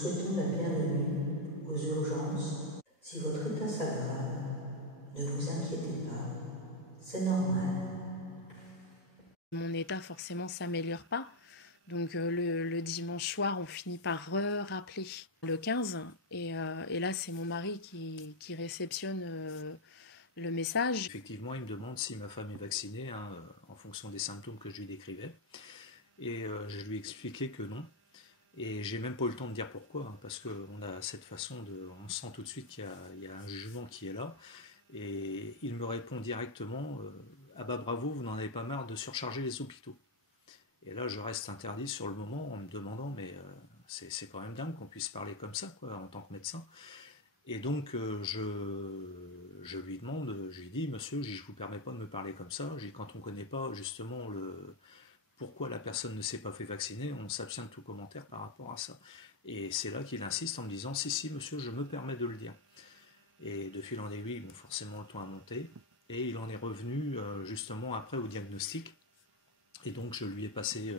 souhaitons la bienvenue aux urgences. Si votre état s'aggrave, ne vous inquiétez pas, c'est normal. Mon état forcément s'améliore pas. Donc le dimanche soir, on finit par rappeler le 15. Et là, c'est mon mari qui réceptionne le message. Effectivement, il me demande si ma femme est vaccinée, en fonction des symptômes que je lui décrivais. Et je lui ai expliqué que non. Et j'ai même pas eu le temps de dire pourquoi, parce qu'on a cette façon de... On sent tout de suite qu'il y a un jugement qui est là. Et il me répond directement ah bah bravo, vous n'en avez pas marre de surcharger les hôpitaux. Et là, je reste interdit sur le moment en me demandant mais c'est quand même dingue qu'on puisse parler comme ça, quoi, en tant que médecin. Et donc, je lui demande, je lui dis, monsieur, je ne vous permets pas de me parler comme ça. Quand on ne connaît pas justement pourquoi la personne ne s'est pas fait vacciner, on s'abstient de tout commentaire par rapport à ça. Et c'est là qu'il insiste en me disant, si, monsieur, je me permets de le dire. Et de fil en aiguille, bon, forcément, le temps a monté. Et il en est revenu justement après au diagnostic. Et donc, je lui ai passé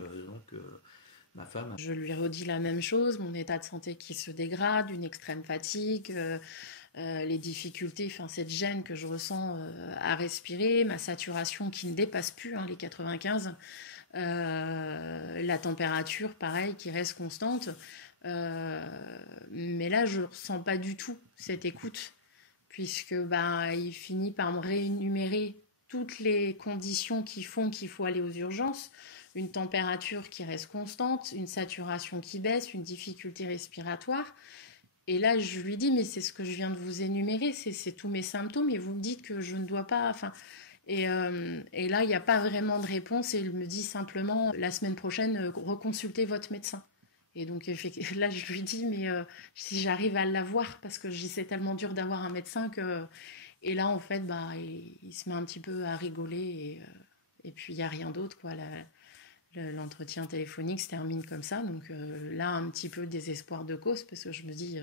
ma femme. Je lui redis la même chose, mon état de santé qui se dégrade, une extrême fatigue, les difficultés, cette gêne que je ressens à respirer, ma saturation qui ne dépasse plus les 95, la température, pareil, qui reste constante. Mais là, je ne ressens pas du tout cette écoute, puisque il finit par me réénumérer toutes les conditions qui font qu'il faut aller aux urgences. Une température qui reste constante, une saturation qui baisse, une difficulté respiratoire. Et là, je lui dis, mais c'est ce que je viens de vous énumérer, c'est tous mes symptômes, et vous me dites que je ne dois pas... Et là, il n'y a pas vraiment de réponse, et il me dit simplement, la semaine prochaine, reconsultez votre médecin. Et donc là, je lui dis, mais si j'arrive à l'avoir, parce que c'est tellement dur d'avoir un médecin que... Et là, en fait, il se met un petit peu à rigoler, et puis il n'y a rien d'autre, quoi. L'entretien téléphonique se termine comme ça, donc là un petit peu désespoir de cause, parce que je me dis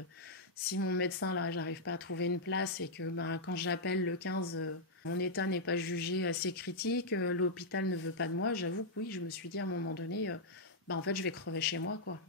si mon médecin là j'arrive pas à trouver une place et que quand j'appelle le 15 mon état n'est pas jugé assez critique, l'hôpital ne veut pas de moi, j'avoue que oui, je me suis dit à un moment donné en fait je vais crever chez moi, quoi.